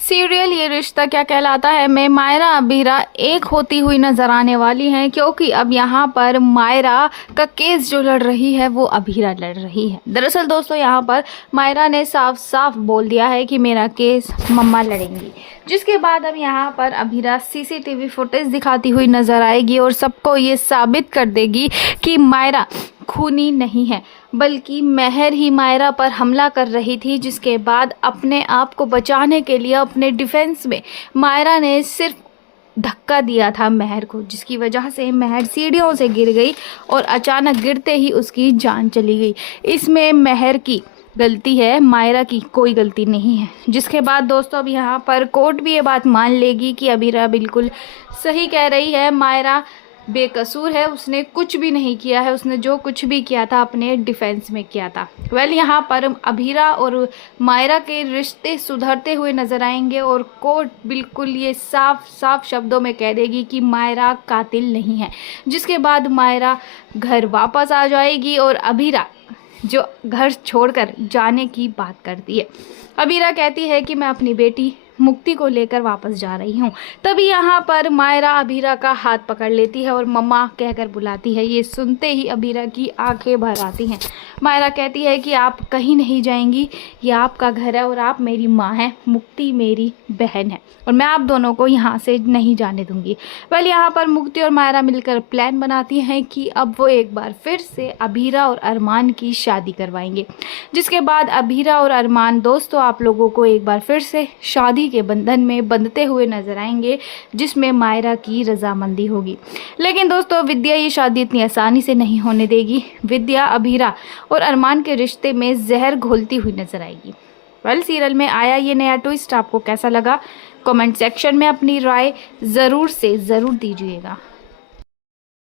Serial ये रिश्ता क्या कहलाता है में मायरा अबीरा एक होती हुई नजर आने वाली हैं, क्योंकि अब यहाँ पर मायरा का केस जो लड़ रही है वो अबीरा लड़ रही है। दरअसल दोस्तों यहाँ पर मायरा ने साफ साफ बोल दिया है कि मेरा केस मम्मा लड़ेंगी, जिसके बाद अब यहाँ पर अबीरा सीसीटीवी फुटेज दिखाती हुई नजर आएगी और सबको ये साबित कर देगी कि मायरा खूनी नहीं है, बल्कि महर ही मायरा पर हमला कर रही थी। जिसके बाद अपने आप को बचाने के लिए अपने डिफेंस में मायरा ने सिर्फ धक्का दिया था महर को, जिसकी वजह से महर सीढ़ियों से गिर गई और अचानक गिरते ही उसकी जान चली गई। इसमें महर की गलती है, मायरा की कोई गलती नहीं है। जिसके बाद दोस्तों अब यहाँ पर कोर्ट भी ये बात मान लेगी कि अबीरा बिल्कुल सही कह रही है, मायरा बेकसूर है, उसने कुछ भी नहीं किया है, उसने जो कुछ भी किया था अपने डिफेंस में किया था। यहाँ पर अबीरा और मायरा के रिश्ते सुधरते हुए नजर आएंगे और कोर्ट बिल्कुल ये साफ साफ शब्दों में कह देगी कि मायरा कातिल नहीं है। जिसके बाद मायरा घर वापस आ जाएगी और अबीरा जो घर छोड़कर जाने की बात करती है। अबीरा कहती है कि मैं अपनी बेटी मुक्ति को लेकर वापस जा रही हूँ। तभी यहाँ पर मायरा अबीरा का हाथ पकड़ लेती है और मम्मा कहकर बुलाती है। ये सुनते ही अबीरा की आंखें भर आती हैं। मायरा कहती है कि आप कहीं नहीं जाएंगी, ये आपका घर है और आप मेरी माँ हैं, मुक्ति मेरी बहन है और मैं आप दोनों को यहाँ से नहीं जाने दूंगी। यहाँ पर मुक्ति और मायरा मिलकर प्लान बनाती हैं कि अब वो एक बार फिर से अबीरा और अरमान की शादी करवाएंगे। जिसके बाद अबीरा और अरमान दोस्तों आप लोगों को एक बार फिर से शादी के बंधन में बंधते हुए नजर आएंगे, जिसमें मायरा की रजामंदी होगी। लेकिन दोस्तों विद्या ये शादी इतनी आसानी से नहीं होने देगी। विद्या अबीरा और अरमान के रिश्ते में जहर घोलती हुई नजर आएगी। सीरियल में आया ये नया ट्विस्ट आपको कैसा लगा? कमेंट सेक्शन में अपनी राय जरूर से जरूर दीजिएगा।